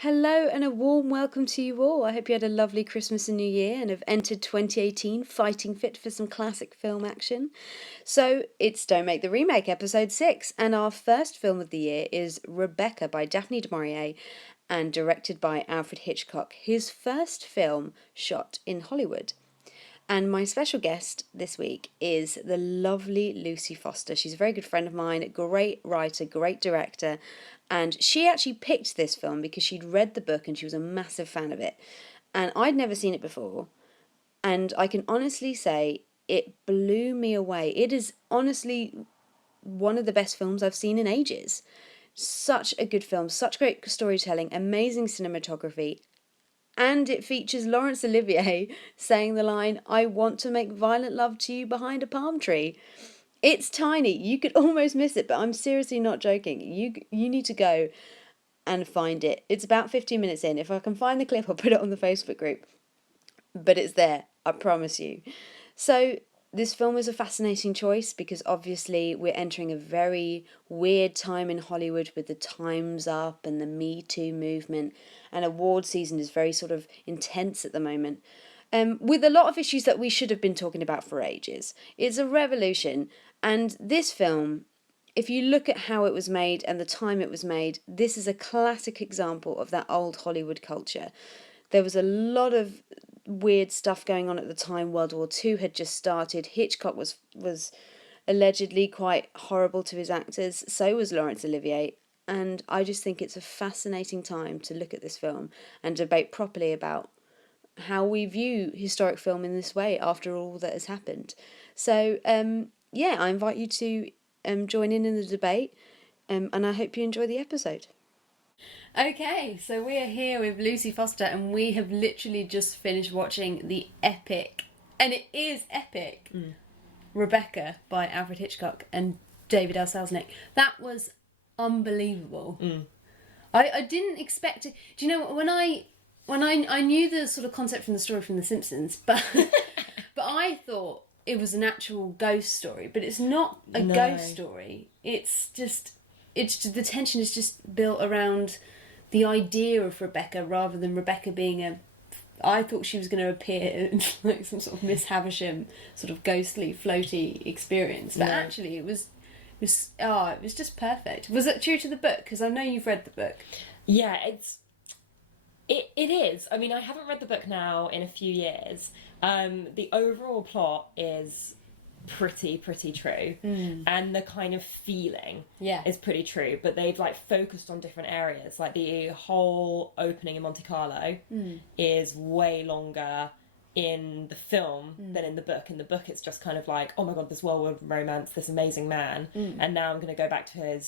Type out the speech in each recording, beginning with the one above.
Hello and a warm welcome to you all. I hope you had a lovely Christmas and New Year and have entered 2018 fighting fit for some classic film action. So it's Don't Make the Remake, episode 6, and our first film of the year is Rebecca by Daphne du Maurier and directed by Alfred Hitchcock, his first film shot in Hollywood. And my special guest this week is the lovely Lucy Foster. She's a very good friend of mine, great writer, great director. And she actually picked this film because she'd read the book and she was a massive fan of it. And I'd never seen it before. And I can honestly say it blew me away. It is honestly one of the best films I've seen in ages. Such a good film, such great storytelling, amazing cinematography, and it features Laurence Olivier saying the line, "I want to make violent love to you behind a palm tree." It's tiny. You could almost miss it, but I'm seriously not joking. You need to go and find it. It's about 15 minutes in. If I can find the clip, I'll put it on the Facebook group. But it's there, I promise you. So this film is a fascinating choice because obviously we're entering a very weird time in Hollywood with the Time's Up and the Me Too movement, and award season is very sort of intense at the moment. With a lot of issues that we should have been talking about for ages. It's a revolution, and this film, if you look at how it was made and the time it was made, this is a classic example of that old Hollywood culture. There was a lot of weird stuff going on at the time. World War Two had just started. Hitchcock was allegedly quite horrible to his actors. So was Laurence Olivier. And I just think it's a fascinating time to look at this film and debate properly about how we view historic film in this way after all that has happened. So, yeah, I invite you to join in the debate, and I hope you enjoy the episode. Okay, so we are here with Lucy Foster, and we have literally just finished watching the epic, and it is epic, Rebecca by Alfred Hitchcock and David L. Selznick. That was unbelievable. I didn't expect it. Do you know when I knew the sort of concept from the story from The Simpsons, but but I thought it was an actual ghost story, but it's not a ghost story. It's just the tension is just built around the idea of Rebecca rather than Rebecca being a. I thought she was going to appear in like some sort of Miss Havisham sort of ghostly floaty experience, but actually it was just perfect. Was it true to the book? Because I know you've read the book. Yeah, it is. I mean, I haven't read the book now in a few years. The overall plot is pretty true, and the kind of feeling is pretty true. But they've like focused on different areas. Like the whole opening in Monte Carlo is way longer in the film than in the book. In the book, it's just kind of like, oh my god, this whirlwind romance, this amazing man, and now I'm going to go back to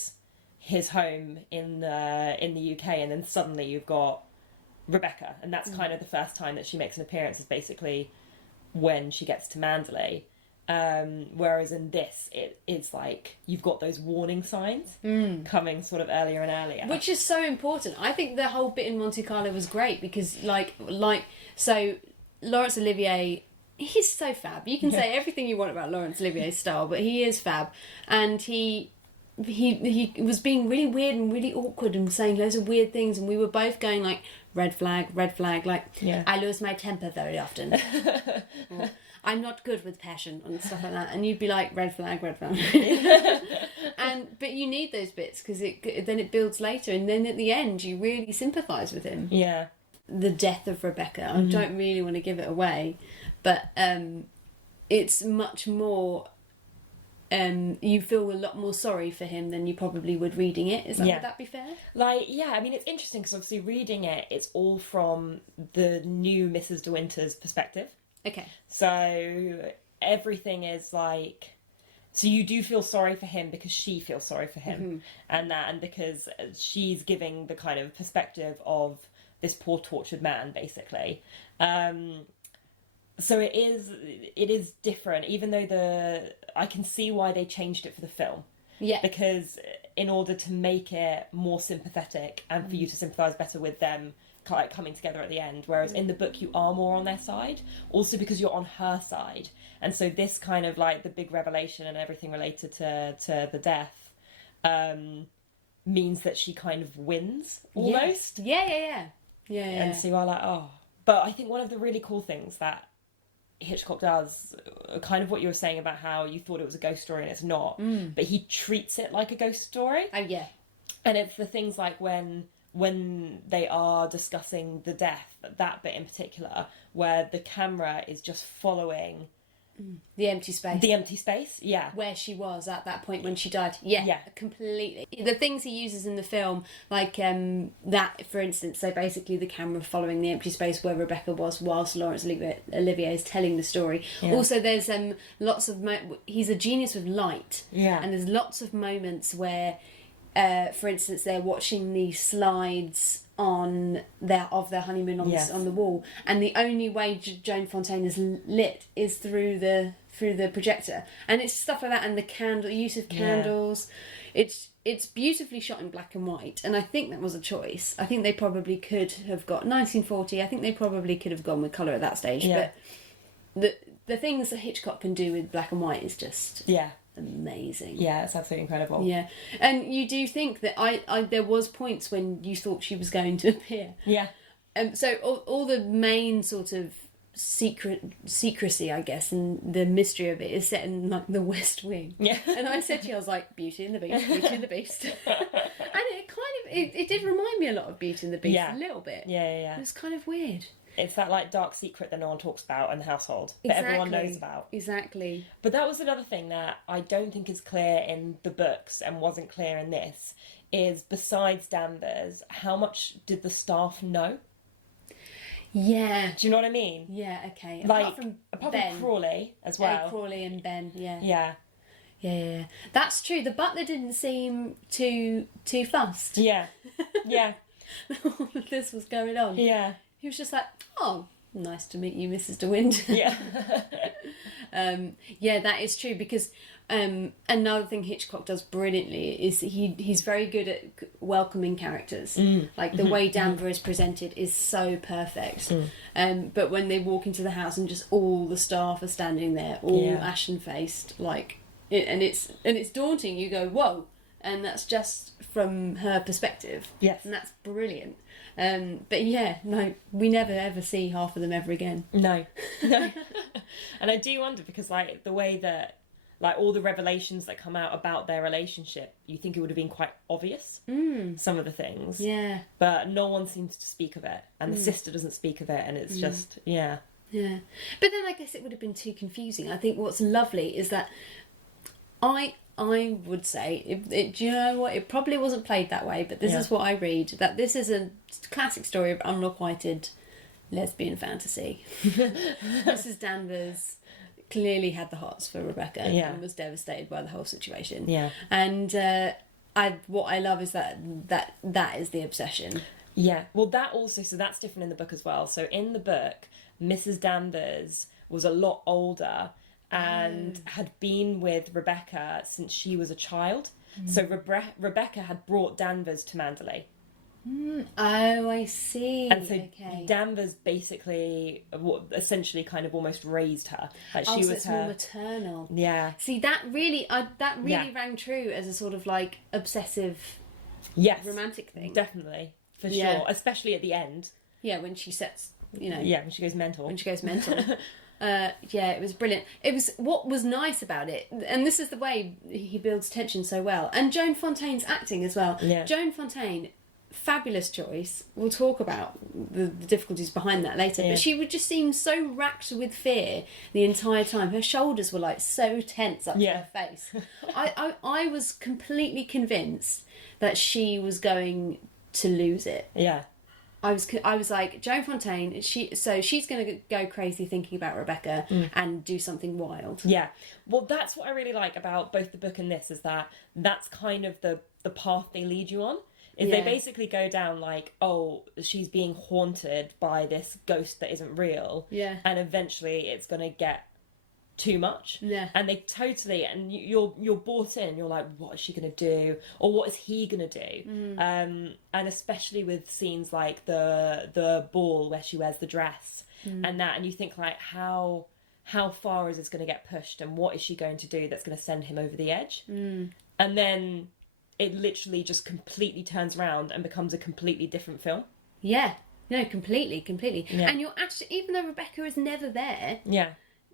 his home in the UK, and then suddenly you've got Rebecca, and that's kind of the first time that she makes an appearance, is basically when she gets to Manderley. Whereas in this, it's like you've got those warning signs coming sort of earlier and earlier, which is so important. I think the whole bit in Monte Carlo was great because so Laurence Olivier, he's so fab. You can say everything you want about Laurence Olivier's style, but he is fab, and he was being really weird and really awkward and saying loads of weird things, and we were both going like red flag, like I lose my temper very often. Or, I'm not good with passion and stuff like that, and you'd be like red flag. But you need those bits because then it builds later, and then at the end you really sympathise with him. Yeah. The death of Rebecca. I don't really want to give it away, but it's much more. You feel a lot more sorry for him than you probably would reading it. Would that be fair? Like, yeah, I mean, it's interesting because obviously reading it, it's all from the new Mrs. De Winter's perspective. Okay. So everything is like, so you do feel sorry for him because she feels sorry for him, and because she's giving the kind of perspective of this poor tortured man, basically. So it is different, even though I can see why they changed it for the film. Yeah. Because in order to make it more sympathetic and for you to sympathise better with them like coming together at the end, whereas in the book you are more on their side, also because you're on her side. And so this kind of like the big revelation and everything related to the death means that she kind of wins almost. Yeah. And so you are like, oh. But I think one of the really cool things that Hitchcock does, kind of what you were saying about how you thought it was a ghost story and it's not, but he treats it like a ghost story. Oh yeah. And it's the things like when they are discussing the death, that bit in particular, where the camera is just following the empty space. The empty space, yeah. Where she was at that point when she died. Yeah, completely. The things he uses in the film, like that, for instance, so basically the camera following the empty space where Rebecca was whilst Laurence Olivier is telling the story. Yeah. Also, there's lots of... he's a genius with light. Yeah. And there's lots of moments where, for instance, they're watching the slides of their honeymoon on the wall, and the only way Joan Fontaine is lit is through the projector, and it's stuff like that, and the use of candles. It's beautifully shot in black and white, and I think that was a choice. I think they probably could have got 1940. I think they probably could have gone with colour at that stage, but the things that Hitchcock can do with black and white is just amazing. Yeah, it's absolutely incredible. Yeah, and you do think that I there was points when you thought she was going to appear. Yeah. So all the main sort of secrecy, I guess, and the mystery of it is set in like the West Wing. Yeah. And I said to you, I was like, Beauty and the Beast, Beauty and the Beast. And it kind of it did remind me a lot of Beauty and the Beast, a little bit. Yeah. It was kind of weird. It's that like dark secret that no one talks about in the household that everyone knows about. Exactly. But that was another thing that I don't think is clear in the books and wasn't clear in this, is besides Danvers, how much did the staff know? Yeah. Do you know what I mean? Yeah, okay. Apart from Crawley as well. Yeah, Crawley and Ben, yeah. Yeah. That's true. The butler didn't seem too fussed. Yeah. All of this was going on. Yeah. He was just like, oh, nice to meet you, Mrs. DeWind. Yeah. Yeah, that is true, because another thing Hitchcock does brilliantly is he's very good at welcoming characters. Like the way Danvers is presented is so perfect. But when they walk into the house and just all the staff are standing there, all ashen faced, like, and it's daunting. You go, whoa, and that's just from her perspective. Yes, and that's brilliant. But yeah, no, we never ever see half of them ever again. No. And I do wonder, because like the way that like all the revelations that come out about their relationship, you think it would have been quite obvious, some of the things. Yeah. But no one seems to speak of it, and the sister doesn't speak of it, and it's just, Yeah. But then I guess it would have been too confusing. I think what's lovely is that I would say, do you know what? It probably wasn't played that way, but this is what I read, that this is a classic story of unrequited lesbian fantasy. Mrs. Danvers clearly had the hots for Rebecca and was devastated by the whole situation. Yeah. And what I love is that is the obsession. Yeah. Well, that also, so that's different in the book as well. So in the book, Mrs. Danvers was a lot older and had been with Rebecca since she was a child. So Rebecca had brought Danvers to Manderley. Oh, I see. And so Danvers basically, essentially, kind of almost raised her. Like she was her more maternal. Yeah. See, that really rang true as a sort of like obsessive, romantic thing. Definitely, for sure. Especially at the end. Yeah, when she sets, Yeah, when she goes mental. It was brilliant. It was what was nice about it, and this is the way he builds tension so well. And Joan Fontaine's acting as well. Yeah. Joan Fontaine, fabulous choice. We'll talk about the difficulties behind that later. Yeah. But she would just seem so racked with fear the entire time. Her shoulders were like so tense up to her face. I was completely convinced that she was going to lose it. Yeah. I was like, Joan Fontaine, she's going to go crazy thinking about Rebecca and do something wild. Yeah. Well, that's what I really like about both the book and this, is that that's kind of the path they lead you on. Is they basically go down like, oh, she's being haunted by this ghost that isn't real. Yeah. And eventually it's going to get too much. Yeah. And they totally, and you're bought in, you're like, what is she going to do? Or what is he going to do? And especially with scenes like the ball where she wears the dress and that, and you think like, how far is this going to get pushed, and what is she going to do that's going to send him over the edge? And then it literally just completely turns around and becomes a completely different film. Yeah. No, completely. Yeah. And your attitude, even though Rebecca is never there, Yeah.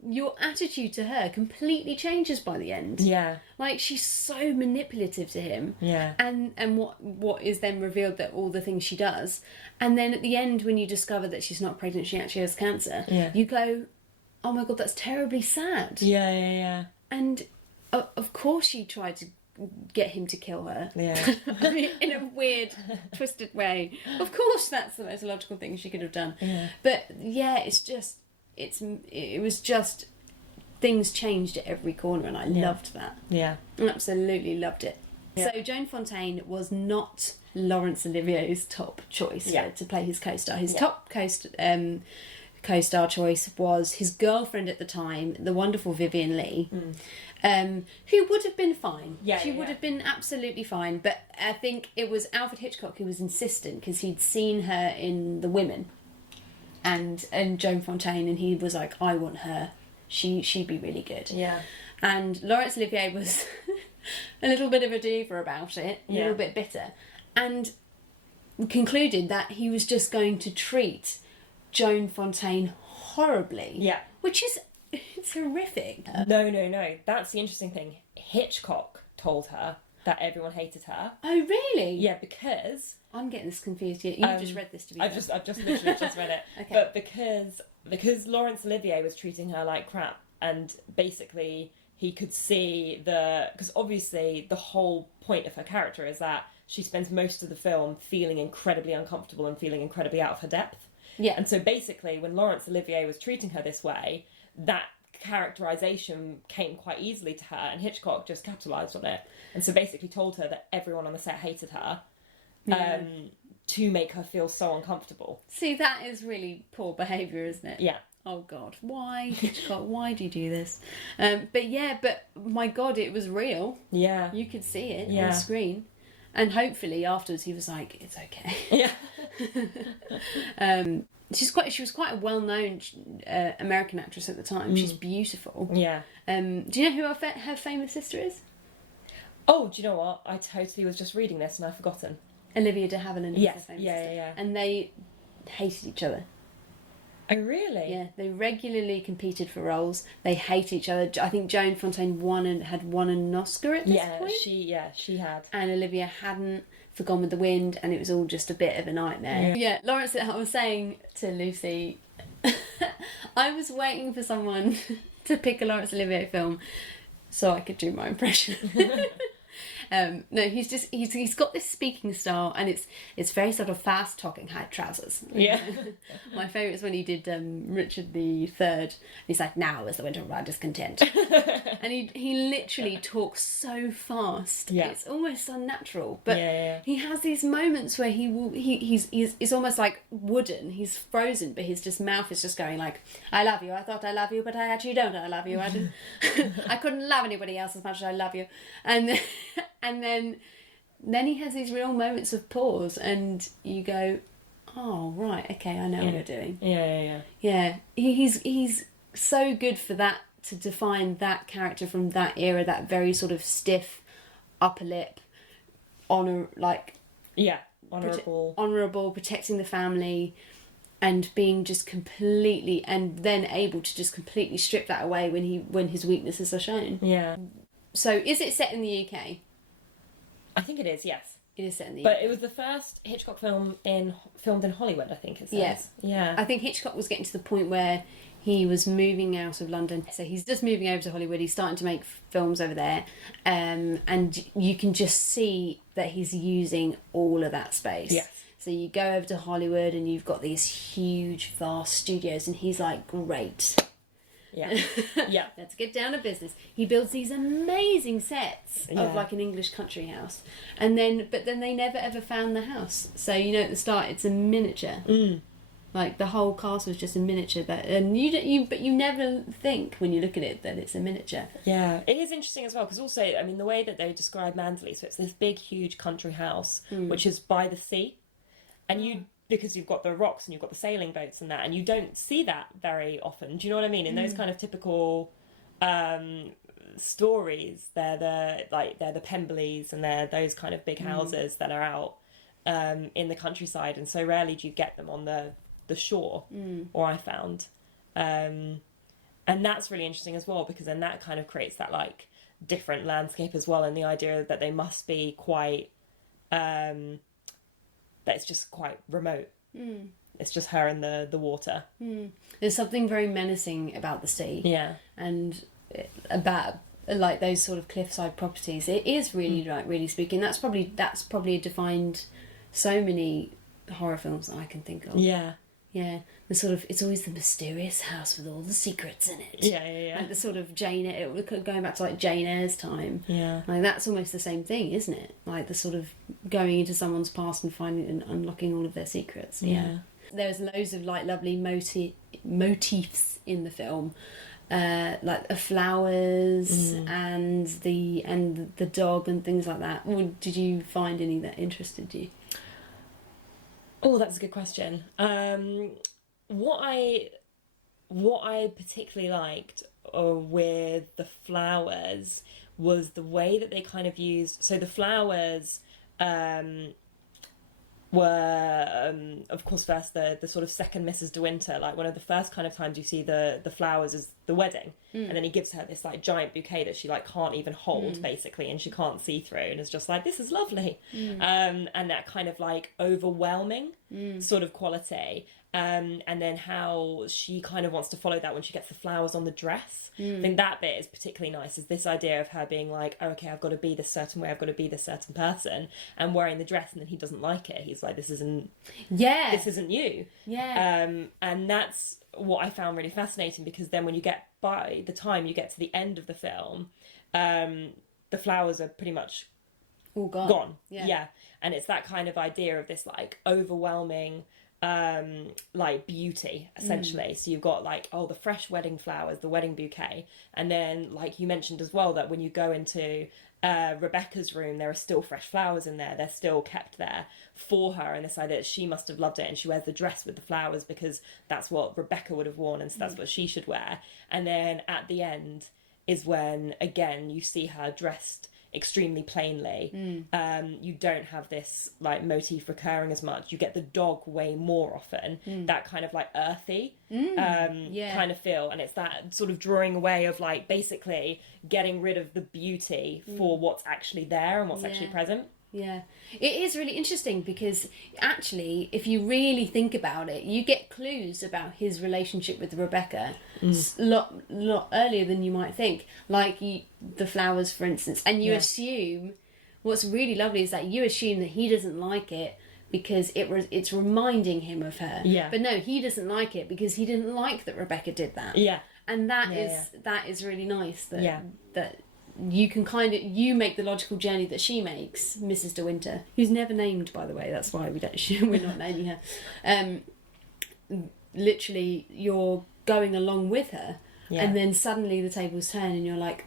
your attitude to her completely changes by the end. Yeah. Like, she's so manipulative to him. Yeah. And what is then revealed, that all the things she does. And then at the end, when you discover that she's not pregnant, she actually has cancer, you go, oh my God, that's terribly sad. Yeah. And of course she tried to get him to kill her. Yeah. I mean, in a weird, twisted way. Of course that's the most logical thing she could have done. Yeah. But yeah, it was just, things changed at every corner, and I loved that. Yeah. Absolutely loved it. Yeah. So Joan Fontaine was not Laurence Olivier's top choice to play his co-star. His top co-star choice was his girlfriend at the time, the wonderful Vivien Leigh, who would have been fine. She would have been absolutely fine. But I think it was Alfred Hitchcock who was insistent, because he'd seen her in The Women and Joan Fontaine, and he was like, I want her. She'd be really good. Yeah. And Laurence Olivier was a little bit of a diva about it, a little bit bitter, and concluded that he was just going to treat Joan Fontaine horribly. Yeah. Which is, it's horrific. No. That's the interesting thing. Hitchcock told her that everyone hated her. Oh, really? Yeah, because I'm getting this confused. You've just read this to me. I've just literally just read it. Okay. But because Laurence Olivier was treating her like crap, and basically he could see because obviously the whole point of her character is that she spends most of the film feeling incredibly uncomfortable and feeling incredibly out of her depth. Yeah. And so basically when Laurence Olivier was treating her this way, that characterization came quite easily to her, and Hitchcock just capitalized on it, and so basically told her that everyone on the set hated her, to make her feel so uncomfortable. See, that is really poor behaviour, isn't it? Yeah. Oh God, why, Hitchcock? Why do you do this? But my God, it was real. Yeah. You could see it Yeah. on screen, and hopefully afterwards he was like, "It's okay." Yeah. She was quite a well-known American actress at the time. She's beautiful. Yeah. Do you know who her famous sister is? Oh, do you know what? I totally was just reading this and I've forgotten. Olivia de Havilland. Yes. Is her famous Yeah. sister. Yeah. And they hated each other. Oh, really? Yeah, they regularly competed for roles. They hate each other. I think Joan Fontaine had won an Oscar at this point. She had. And Olivia hadn't, for Gone with the Wind, and it was all just a bit of a nightmare. Yeah, Lawrence, I was saying to Lucy, I was waiting for someone to pick a Laurence Olivier film so I could do my impression. No, he's got this speaking style, and it's very sort of fast talking, high trousers. Yeah. My favourite is when he did Richard the Third. He's like, now is the winter of our discontent. And he literally talks so fast. Yeah. It's almost unnatural. But Yeah. he has these moments where he's almost like wooden. He's frozen, but his just mouth is just going like, I love you, I thought I love you, but I actually don't I love you. I didn't I couldn't love anybody else as much as I love you. And then he has these real moments of pause, and you go, oh right, okay, I know what you're doing. Yeah. Yeah, he's so good for that, to define that character from that era, that very sort of stiff upper lip, honourable, protecting the family, and being just completely, and then able to just completely strip that away when his weaknesses are shown. Yeah. So is it set in the UK? I think it is, yes. It is set in the But UK. it was the first Hitchcock film filmed in Hollywood, I think it says. Yes. Yeah. I think Hitchcock was getting to the point where he was moving out of London. So he's just moving over to Hollywood. He's starting to make films over there. And you can just see that he's using all of that space. Yes. So you go over to Hollywood and you've got these huge, vast studios, and he's like, great. Yeah. Yeah. Let's get down to business. He builds these amazing sets Yeah. of like an English country house, but then they never ever found the house. So at the start it's a miniature. Like the whole castle is just a miniature. But you never think when you look at it that it's a miniature. Yeah, it is interesting as well, because also, I mean, the way that they describe Manderley, so it's this big, huge country house which is by the sea, and because you've got the rocks and you've got the sailing boats and that, and you don't see that very often. Do you know what I mean? In those kind of typical stories. They're the Pembleys, and they're those kind of big houses that are out in the countryside, and so rarely do you get them on the shore, or I found. And that's really interesting as well, because then that kind of creates that like different landscape as well, and the idea that they must be quite that it's just quite remote. It's just her and the water. There's something very menacing about the sea. Yeah. And about like those sort of cliffside properties. It is really like really spooky. And that's probably defined so many horror films that I can think of. Yeah. Yeah, the sort of, it's always the mysterious house with all the secrets in it. Yeah. Like the sort of going back to like Jane Eyre's time. Yeah. Like that's almost the same thing, isn't it? Like the sort of going into someone's past and finding and unlocking all of their secrets. Yeah. There's loads of like lovely motifs in the film. Like the flowers and the dog and things like that. Did you find any that interested you? Oh, that's a good question. What I particularly liked with the flowers was the way that they kind of used. So the flowers were, of course, first the sort of second Mrs. De Winter. Like one of the first kind of times you see the flowers is the wedding, and then he gives her this like giant bouquet that she like can't even hold basically, and she can't see through, and it's just like, this is lovely, and that kind of like overwhelming sort of quality. And then how she kind of wants to follow that when she gets the flowers on the dress. I think that bit is particularly nice, is this idea of her being like, oh, okay, I've got to be this certain way, I've got to be this certain person, and wearing the dress, and then he doesn't like it. He's like, this isn't you. Yeah. And that's what I found really fascinating, because then when you get, by the time you get to the end of the film, the flowers are pretty much all gone. Yeah. And it's that kind of idea of this like overwhelming like beauty, essentially. So you've got like, oh, the fresh wedding flowers, the wedding bouquet, and then like you mentioned as well, that when you go into Rebecca's room, there are still fresh flowers in there. They're still kept there for her, and this idea that she must have loved it, and she wears the dress with the flowers because that's what Rebecca would have worn, and so that's what she should wear. And then at the end is when again you see her dressed extremely plainly. You don't have this like motif recurring as much. You get the dog way more often. That kind of like earthy kind of feel, and it's that sort of drawing away of like basically getting rid of the beauty for what's actually there and what's actually present. Yeah, it is really interesting because actually, if you really think about it, you get clues about his relationship with Rebecca a lot earlier than you might think. Like the flowers, for instance, and you assume. What's really lovely is that you assume that he doesn't like it because it's reminding him of her. Yeah. But no, he doesn't like it because he didn't like that Rebecca did that. Yeah. And that is really nice. That you can you make the logical journey that she makes, Mrs. De Winter, who's never named, by the way. That's why we're not naming her. Literally, you're going along with her, and then suddenly the tables turn, and you're like,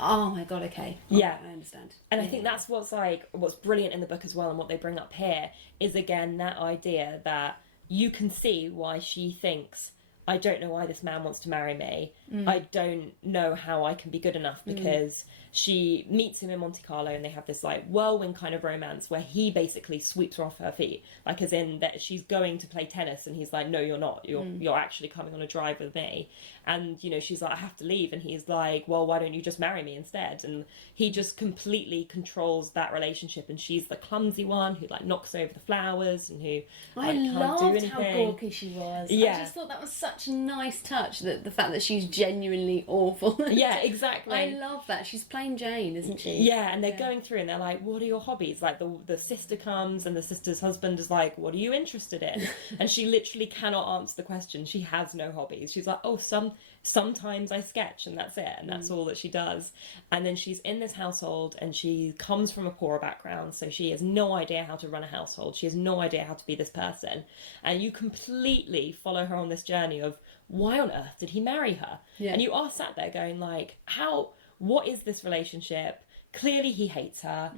oh my god, okay, I understand. And I think that's what's brilliant in the book as well, and what they bring up here is again that idea that you can see why she thinks, I don't know why this man wants to marry me. I don't know how I can be good enough, because she meets him in Monte Carlo and they have this like whirlwind kind of romance where he basically sweeps her off her feet, like as in that she's going to play tennis and he's like, no, you're not, you're actually coming on a drive with me. And you know, she's like, I have to leave, and he's like, well, why don't you just marry me instead? And he just completely controls that relationship, and she's the clumsy one who like knocks over the flowers and who I can't loved do anything. how gawky she was. Yeah. I just thought that was such a nice touch, that the fact that she's genuinely awful. Yeah, exactly. I love that. She's plain Jane, isn't she? Yeah, and they're going through and they're like, what are your hobbies? Like the sister comes and the sister's husband is like, what are you interested in? And she literally cannot answer the question. She has no hobbies. She's like, oh, sometimes I sketch and that's it, and that's all that she does. And then she's in this household and she comes from a poorer background, so she has no idea how to run a household. She has no idea how to be this person. And you completely follow her on this journey of, why on earth did he marry her? Yeah. And you are sat there going like, what is this relationship? Clearly he hates her.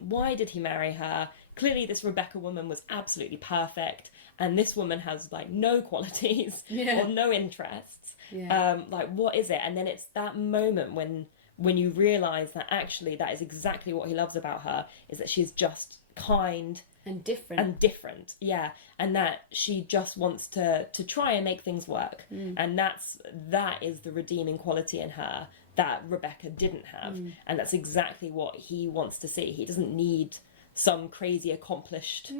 Why did he marry her? Clearly this Rebecca woman was absolutely perfect, and this woman has like no qualities or no interests. Like, what is it? And then it's that moment when when you realise that actually that is exactly what he loves about her, is that she's just kind and different. Yeah, and that she just wants to try and make things work. And that is the redeeming quality in her that Rebecca didn't have. And that's exactly what he wants to see. He doesn't need some crazy accomplished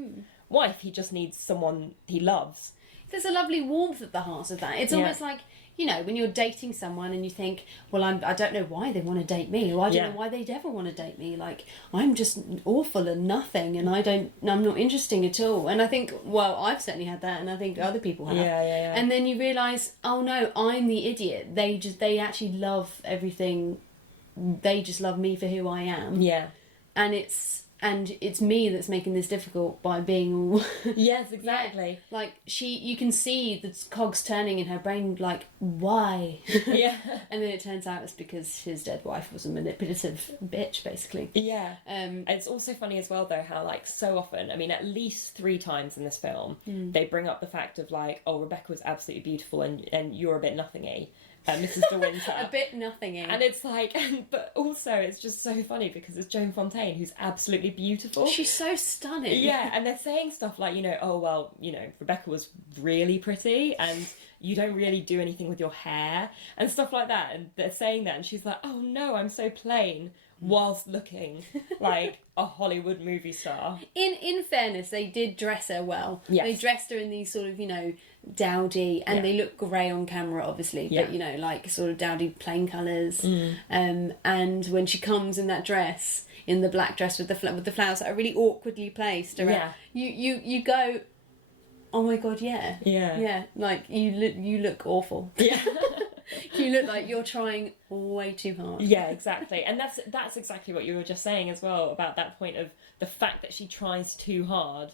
wife. He just needs someone he loves. There's a lovely warmth at the heart of that. It's almost like, you know, when you're dating someone and you think, well, I don't know why they want to date me, or I don't know why they'd ever want to date me. Like, I'm just awful and nothing, and I'm not interesting at all. And I think, well, I've certainly had that, and I think other people have. Yeah. And then you realise, oh no, I'm the idiot. They actually love everything. They just love me for who I am. Yeah. And it's me that's making this difficult by being all... Yes, exactly. Like, you can see the cogs turning in her brain, like, why? Yeah. And then it turns out it's because his dead wife was a manipulative bitch, basically. Yeah. It's also funny as well, though, how, like, so often, I mean, at least 3 times in this film, they bring up the fact of, like, oh, Rebecca was absolutely beautiful and you're a bit nothingy. Mrs. De Winter. A bit nothingy. And it's like, but also it's just so funny because it's Joan Fontaine, who's absolutely beautiful. She's so stunning. Yeah, and they're saying stuff like, you know, oh, well, you know, Rebecca was really pretty and you don't really do anything with your hair and stuff like that. And they're saying that and she's like, oh no, I'm so plain, whilst looking like a Hollywood movie star. In fairness, they did dress her well. Yes. They dressed her in these sort of, you know, dowdy, and they look grey on camera, obviously, but, you know, like sort of dowdy plain colours. And when she comes in that dress, in the black dress with the flowers that are really awkwardly placed around, you go, oh my god, yeah, like you look awful. Yeah. You look like you're trying way too hard. Yeah, exactly. And that's exactly what you were just saying as well, about that point of the fact that she tries too hard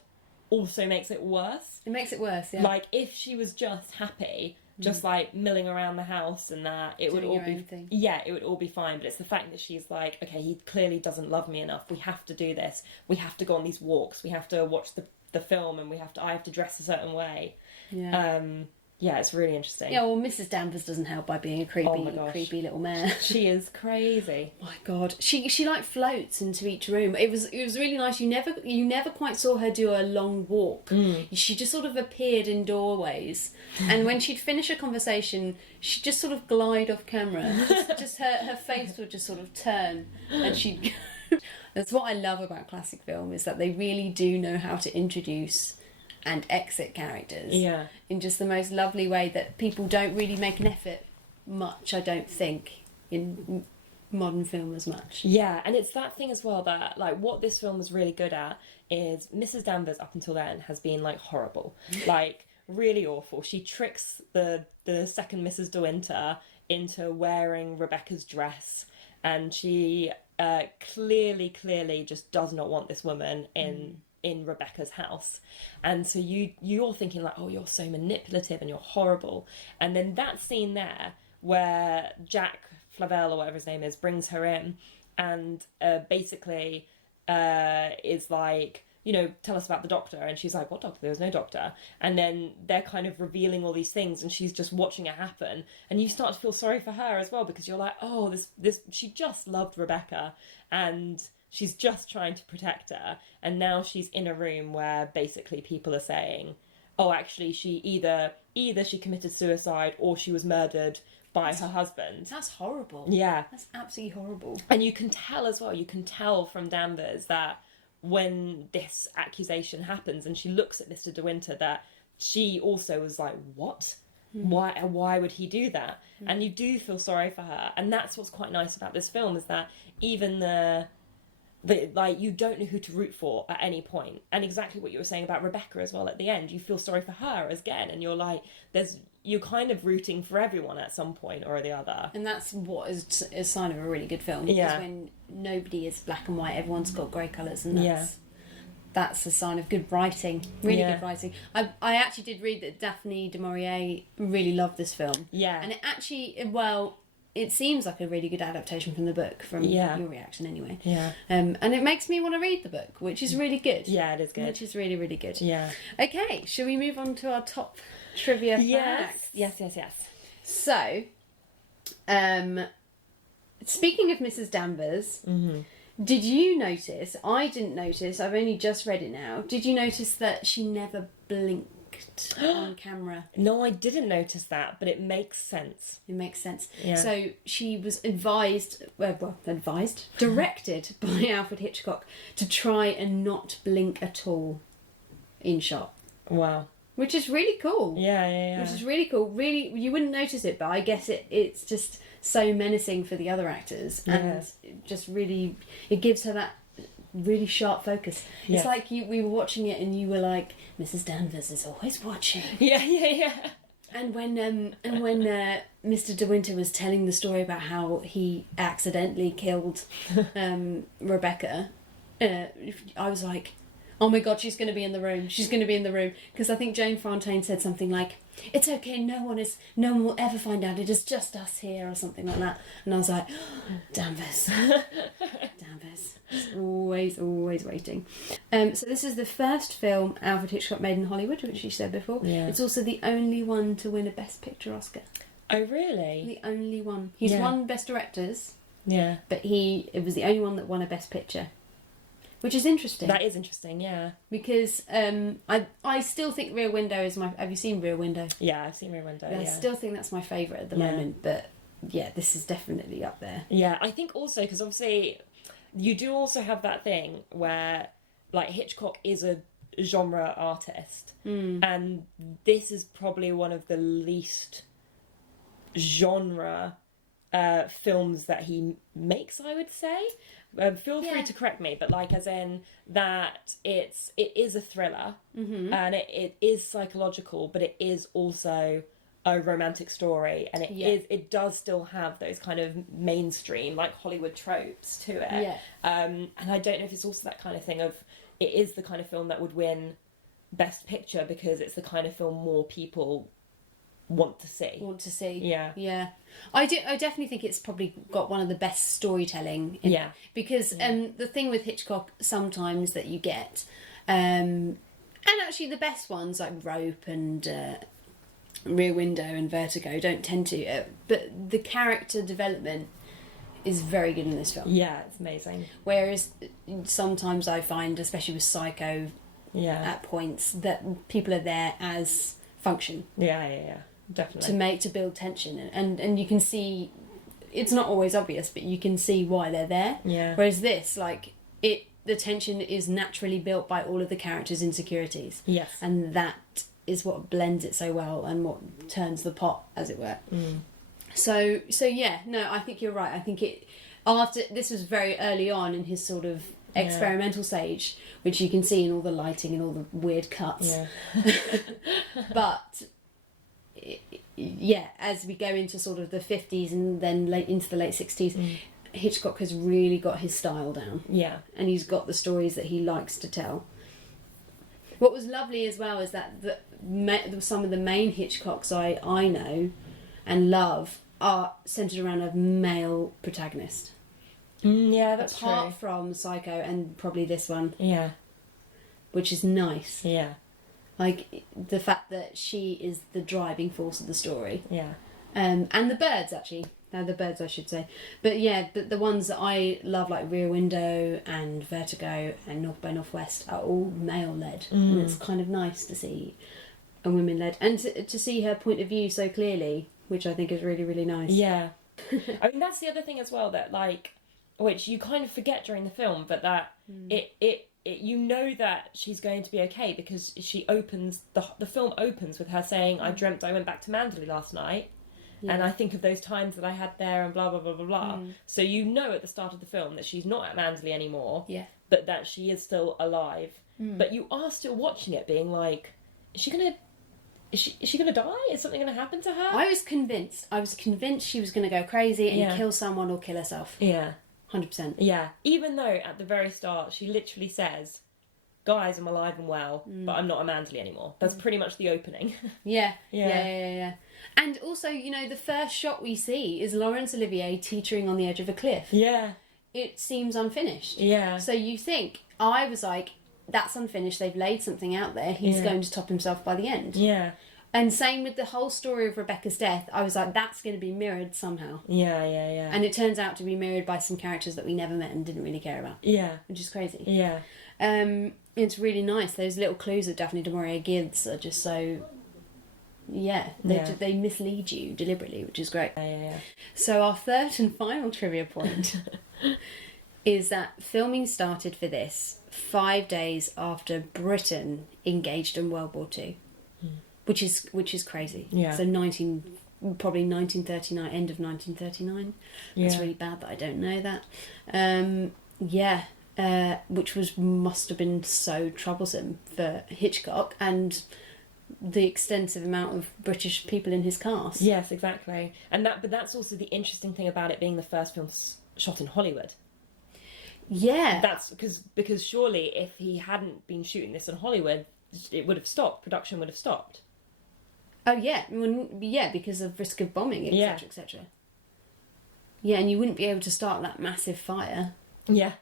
also makes it worse. It makes it worse, yeah. Like, if she was just happy, just like milling around the house and that, it would all be it would all be fine. But it's the fact that she's like, okay, he clearly doesn't love me enough. We have to do this. We have to go on these walks. We have to watch the film, and I have to dress a certain way. Yeah. Yeah, it's really interesting. Yeah, well, Mrs. Danvers doesn't help by being a creepy little mare. She is crazy. My God, she like floats into each room. It was really nice. You never quite saw her do a long walk. She just sort of appeared in doorways, and when she'd finish a conversation, she'd just sort of glide off camera. Just her face would just sort of turn, and she'd. That's what I love about classic film, is that they really do know how to introduce and exit characters in just the most lovely way that people don't really make an effort much, I don't think, in modern film as much. Yeah, and it's that thing as well that, like, what this film is really good at is Mrs. Danvers up until then has been, like, horrible. Like, really awful. She tricks the second Mrs. De Winter into wearing Rebecca's dress, and she clearly just does not want this woman in Rebecca's house. And so you're thinking like, oh, you're so manipulative and you're horrible. And then that scene there where Jack Flavel, or whatever his name is, brings her in and basically is like, you know, tell us about the doctor. And she's like, what doctor? There was no doctor. And then they're kind of revealing all these things and she's just watching it happen. And you start to feel sorry for her as well, because you're like, oh, this she just loved Rebecca and she's just trying to protect her, and now she's in a room where basically people are saying, oh, actually she either she committed suicide or she was murdered by her husband. That's horrible. Yeah. That's absolutely horrible. And you can tell as well, from Danvers that when this accusation happens and she looks at Mr. De Winter, that she also was like, what? Why would he do that? And you do feel sorry for her. And that's what's quite nice about this film, is that even the like, you don't know who to root for at any point. And exactly what you were saying about Rebecca as well at the end, you feel sorry for her again, and you're like, you're kind of rooting for everyone at some point or the other. And that's what is a sign of a really good film, because when nobody is black and white, everyone's got grey colours, and that's a sign of good writing, really good writing. I actually did read that Daphne du Maurier really loved this film. Yeah. And it actually, well, it seems like a really good adaptation from the book, from your reaction anyway. Yeah. And it makes me want to read the book, which is really good. Yeah, it is good. Which is really, really good. Yeah. Okay, shall we move on to our top trivia facts? Yes. So, Speaking of Mrs. Danvers, did you notice? I didn't notice. I've only just read it now. Did you notice that she never blinked on camera? No, I didn't notice that, but it makes sense. It makes sense. Yeah. So she was directed by Alfred Hitchcock to try and not blink at all in shot. Wow. Which is really cool. Yeah. Which is really cool. Really, you wouldn't notice it, but I guess it's just so menacing for the other actors, and it just really, it gives her that really sharp focus. Yeah. It's like we were watching it and you were like, Mrs. Danvers is always watching. Yeah. And when Mr. De Winter was telling the story about how he accidentally killed Rebecca, I was like, oh my God, she's going to be in the room. She's going to be in the room. Because I think Jane Fontaine said something like, it's okay, no one will ever find out. It is just us here, or something like that. And I was like, oh, Danvers. Danvers. Always waiting. So this is the first film Alfred Hitchcock made in Hollywood, which you said before. Yeah. It's also the only one to win a Best Picture Oscar. Oh, really? The only one. He's won Best Directors. Yeah. But it was the only one that won a Best Picture. Which is interesting. That is interesting, yeah. Because I still think Rear Window is my... Have you seen Rear Window? Yeah, I've seen Rear Window, I still think that's my favourite at the moment. But yeah, this is definitely up there. Yeah, I think also, because obviously you do also have that thing where, like, Hitchcock is a genre artist. And this is probably one of the least genre films that he makes, I would say. Feel free to correct me, but like, as in that it is a thriller, and it is psychological, but it is also a romantic story, and it does still have those kind of mainstream, like, Hollywood tropes to it. Yeah. And I don't know if it's also that kind of thing of, it is the kind of film that would win Best Picture because it's the kind of film more people want to see. Yeah. I definitely think it's probably got one of the best storytelling in it. Because the thing with Hitchcock sometimes that you get, and actually the best ones like Rope and Rear Window and Vertigo don't tend to, but the character development is very good in this film. Yeah, it's amazing. Whereas sometimes I find, especially with Psycho, at points, that people are there as function. Yeah. Definitely. To build tension, and you can see it's not always obvious, but you can see why they're there. Yeah. Whereas this, like, the tension is naturally built by all of the characters' insecurities. Yes. And that is what blends it so well and what turns the pot, as it were. So yeah, no, I think you're right. I think this was very early on in his sort of experimental stage, which you can see in all the lighting and all the weird cuts. But as we go into sort of the 50s and then into the late 60s, Hitchcock has really got his style down. Yeah. And he's got the stories that he likes to tell. What was lovely as well is that some of the main Hitchcocks I know and love are centred around a male protagonist. Yeah, that's Apart true. from Psycho and probably this one. Yeah. Which is nice. Yeah. Like, the fact that she is the driving force of the story. Yeah. And the birds, actually. The birds, I should say. But yeah, the ones that I love, like Rear Window and Vertigo and North by Northwest, are all male-led. And it's kind of nice to see a women-led. And to see her point of view so clearly, which I think is really, really nice. Yeah. I mean, that's the other thing as well, that, like, which you kind of forget during the film, but that it you know that she's going to be okay, because she opens the film opens with her saying, I dreamt I went back to Manderley last night, and I think of those times that I had there, and blah blah blah blah blah. So you know at the start of the film that she's not at Manderley anymore, but that she is still alive. But you are still watching it being like, is she gonna die? Is something gonna happen to her? I was convinced she was gonna go crazy and kill someone or kill herself. 100%. Yeah, even though at the very start she literally says, guys, I'm alive and well, but I'm not a Manderley anymore. That's pretty much the opening. Yeah. And also, you know, the first shot we see is Laurence Olivier teetering on the edge of a cliff. Yeah. It seems unfinished. Yeah. So you think, I was like, that's unfinished, they've laid something out there, he's going to top himself by the end. Yeah. And same with the whole story of Rebecca's death. I was like, that's going to be mirrored somehow. Yeah, yeah, yeah. And it turns out to be mirrored by some characters that we never met and didn't really care about. Yeah. Which is crazy. Yeah. It's really nice. Those little clues that Daphne du Maurier gives are just so... Yeah, they mislead you deliberately, which is great. Yeah. So our third and final trivia point is that filming started for this 5 days after Britain engaged in World War Two. Which is crazy. Yeah. So probably 1939, end of 1939. Yeah. It's really bad that I don't know that. Which must have been so troublesome for Hitchcock and the extensive amount of British people in his cast. Yes, exactly. But that's also the interesting thing about it being the first film shot in Hollywood. Yeah. That's because surely if he hadn't been shooting this in Hollywood, it would have stopped. Production would have stopped. Oh yeah, because of risk of bombing, etc., etc. Yeah, and you wouldn't be able to start that massive fire. Yeah.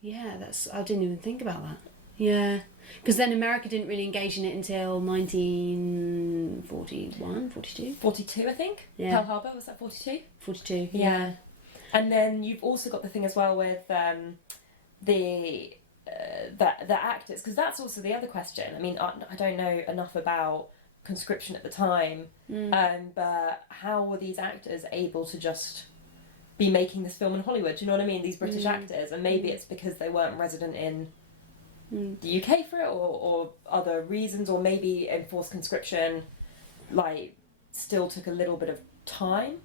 Yeah, I didn't even think about that. Yeah, because then America didn't really engage in it until 1941, 42? 42, I think. Yeah. Pearl Harbor, was that 42? 42, yeah. And then you've also got the thing as well with the actors, because that's also the other question. I mean, I don't know enough about conscription at the time, but how were these actors able to just be making this film in Hollywood? Do you know what I mean? These British actors, and maybe it's because they weren't resident in the UK for it, or other reasons, or maybe enforced conscription still took a little bit of time.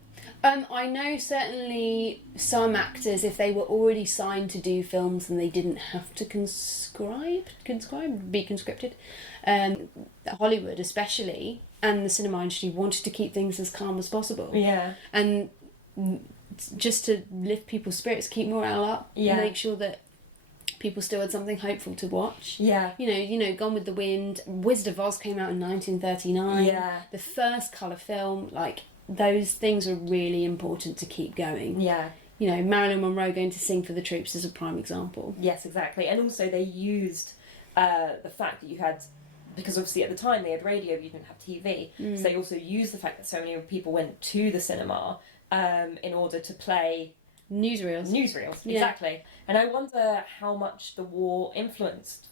I know certainly some actors, if they were already signed to do films and they didn't have to be conscripted, Hollywood especially, and the cinema industry wanted to keep things as calm as possible. Yeah. And just to lift people's spirits, keep morale up, make sure that people still had something hopeful to watch. Yeah. You know, Gone with the Wind, Wizard of Oz came out in 1939. Yeah. The first colour film, those things are really important to keep going. Yeah. You know, Marilyn Monroe going to sing for the troops is a prime example. Yes, exactly. And also they used the fact that you had, because obviously at the time they had radio, you didn't have TV, so they also used the fact that so many people went to the cinema in order to play newsreels. Exactly. And I wonder how much the war influenced,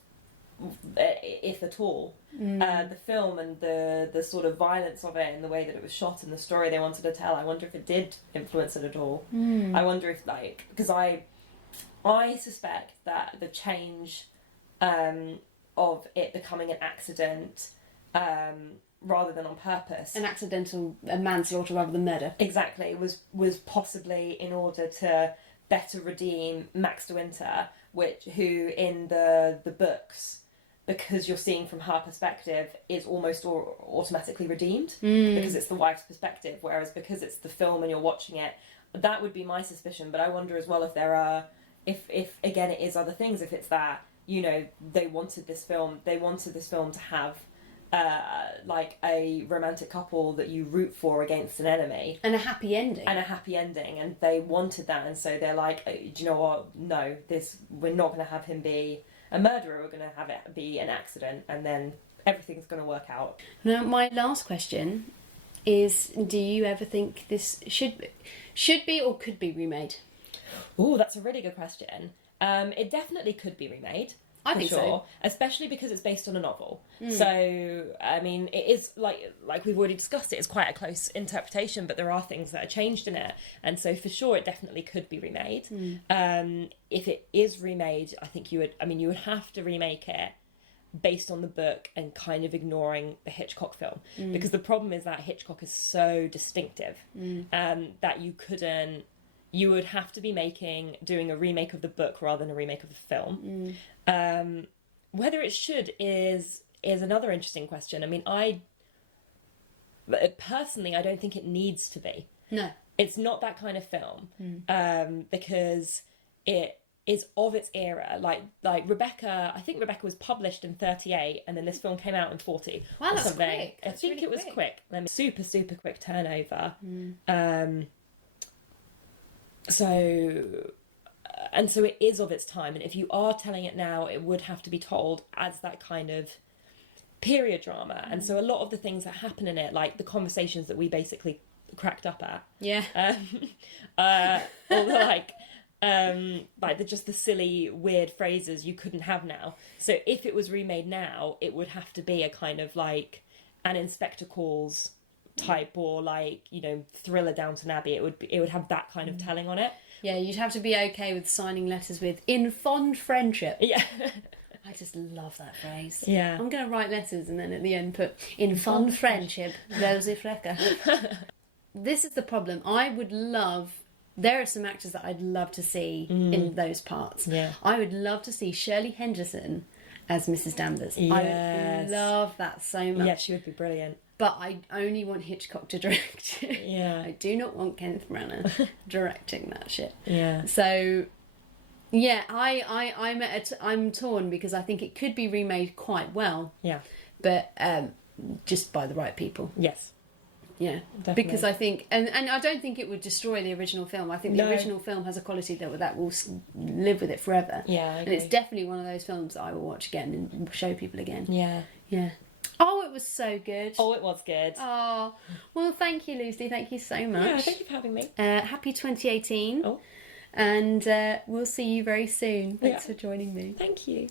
if at all, the film and the sort of violence of it and the way that it was shot and the story they wanted to tell. I wonder if it did influence it at all. I wonder if, because I suspect that the change of it becoming an accident rather than on purpose, an accidental manslaughter rather than murder, exactly, was possibly in order to better redeem Max de Winter, who in the books, because you're seeing from her perspective, is almost automatically redeemed because it's the wife's perspective, whereas because it's the film and you're watching it, that would be my suspicion. But I wonder as well if there are, if again it is other things, if it's that, you know, they wanted this film to have a romantic couple that you root for against an enemy. And a happy ending. And they wanted that, and so they're like, do you know what? No, we're not going to have him be a murderer, we're going to have it be an accident, and then everything's going to work out. Now, my last question is, do you ever think this should be or could be remade? Oh, that's a really good question. It definitely could be remade. I think so. Especially because it's based on a novel. So, I mean, it is, like we've already discussed, it is quite a close interpretation, but there are things that are changed in it. And so, for sure, it definitely could be remade. If it is remade, I think you would have to remake it based on the book and kind of ignoring the Hitchcock film. Because the problem is that Hitchcock is so distinctive that you would have to be doing a remake of the book rather than a remake of the film. Whether it should is another interesting question. I mean, personally, I don't think it needs to be. No. It's not that kind of film, because it is of its era. Like Rebecca, I think Rebecca was published in 1938, and then this film came out in 1940. Wow, that's quick. I think it was quick. Super, super quick turnover. So it is of its time, and if you are telling it now, it would have to be told as that kind of period drama, and so a lot of the things that happen in it, like the conversations that we basically cracked up at, Yeah. or just the silly weird phrases you couldn't have now. So if it was remade now, it would have to be a kind of like an Inspector Calls type, or like, you know, Thriller Downton Abbey. It would have that kind of telling on it. Yeah, you'd have to be okay with signing letters with "in fond friendship." Yeah. I just love that phrase. Yeah. I'm going to write letters and then at the end put "in fond friendship, Rosie Flecker." This is the problem. There are some actors that I'd love to see in those parts. Yeah. I would love to see Shirley Henderson as Mrs. Danvers. I would love that so much. Yeah, she would be brilliant. But I only want Hitchcock to direct it. Yeah. I do not want Kenneth Branagh directing that shit. Yeah. So, yeah, I'm torn because I think it could be remade quite well. Yeah. But just by the right people. Yes. Yeah, Definitely. because I think, and I don't think it would destroy the original film. I think the original film has a quality that will live with it forever. Yeah, I and agree. it's definitely one of those films that I will watch again and show people again. Yeah. Yeah. Oh, it was so good. Oh, it was good. Oh, well, thank you, Lucy. Thank you so much. Yeah, thank you for having me. Happy 2018. Oh. And we'll see you very soon. Thanks Yeah. for joining me. Thank you.